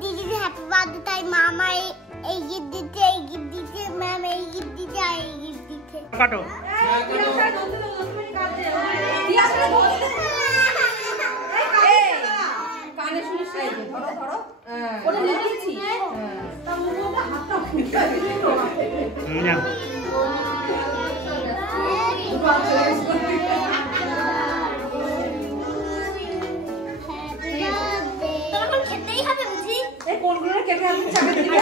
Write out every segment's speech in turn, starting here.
দিদি happy birthday তাই মামা এই গিফট দিতে ম্যাম এই গিফট দিতে আর এই গিফট দিতে কাটো কানে শুনিস এই ধরো ধরো ওটা লিখেছি তার মুখটা হাতটা খুঁজে না তখন খেতেই হবে বুঝি এই কোনগুলো কেটে আমি চাকা দিবে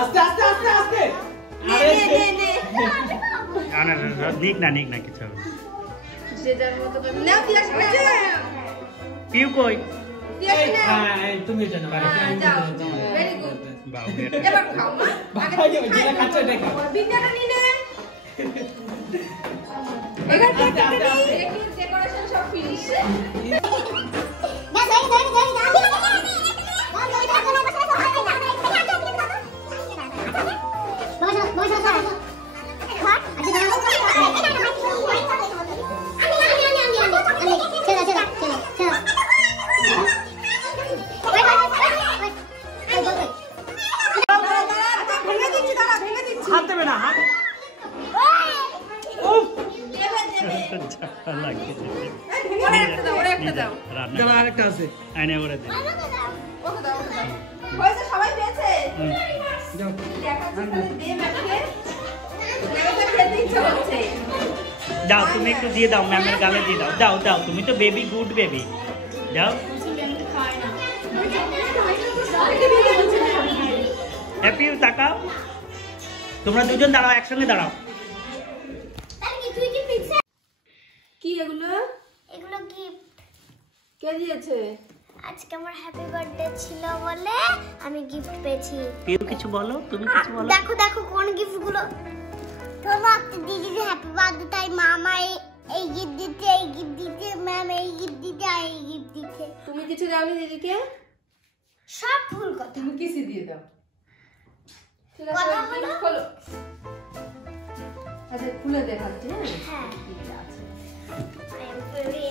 আস্তে আস্তে আস্তে আস্তে না নিক না কিছু হবে যে যার মতো নাও দিলাস না পিউ কই হ্যাঁ তুমি জানো যাও ভেরি গুড বাবু এবার খাও মা বাবা যে যেটা খাচ্ছ এটা খাও বিন্দাটা নিয়ে নে এবার কেটে দেখি ডেকোরেশন সব ফিনিশ হাত দেবে না হাত দেবা আরেকটা আছে আইনে ওরে দে সবাই পেয়েছে যাও যাও তুমি একটু দিয়ে দাও ম্যামের গালে দিয়ে দাও যাও তুমি তো বেবি গুড বেবি যাও হ্যাপি তাকাও তোমরা দুজন দাঁড়াও একসঙ্গে দাঁড়াও কি এগুলো গিফট কে দিয়েছে আজকে আমার হ্যাপি বার্থডে ছিল বলে আমি গিফট পেয়েছি পিউ কিছু বলো তুমি কিছু বলো দেখো কোন গিফট গুলো তোমার দিদি হ্যাপি বার্থডে তাই মামা এই গিফট দিতে ম্যাম এই গিফট দিতে আর এই গিফট দিতে তুমি কিছু দাওনি দিদিকে সব ভুল কথা তুমি কিসি দিয়ে দাও কথা বলো। খোলো আচ্ছা খুলে দেখাচ্ছি হ্যাঁ কি আছে I am very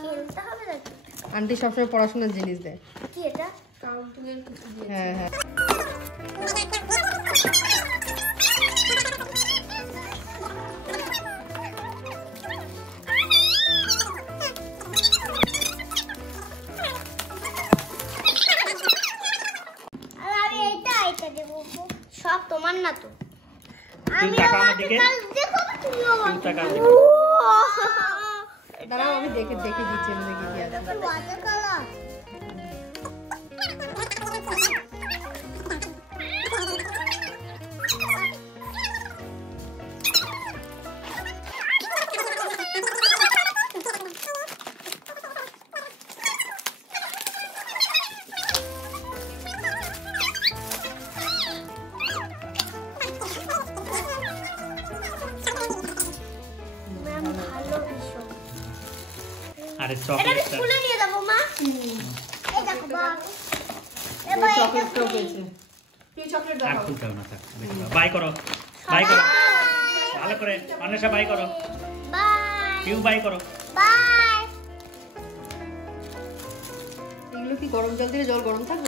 খেলতে হবে নাকি? আন্টি সবসময় পড়াশোনার জিনিস দেয় কি এটা কাউন্টিং এর কিছু দিয়ে হ্যাঁ হ্যাঁ আর আমি এটা দেবো সব তোমার না তো আমি তাকাও আমার দিকে। দেখো তুমিও তুমি তাকাও দিকে। দাঁড়াও আমি দেখে দিচ্ছি আমি দেখি কি আছে ওয়াটার কালার আরে এটা আমি চকলেট স্কুলে নিয়ে যাবো মা এই দেখো বাবা চকলেটটাও পেয়েছে তুই চকলেট আর দেখাও খুলতে না থাক বাই করো ভালো করে অনেশা বাই করো বাই পিউ বাই করো বাই এগুলো কি গরম জল দিয়ে জল গরম থাকবে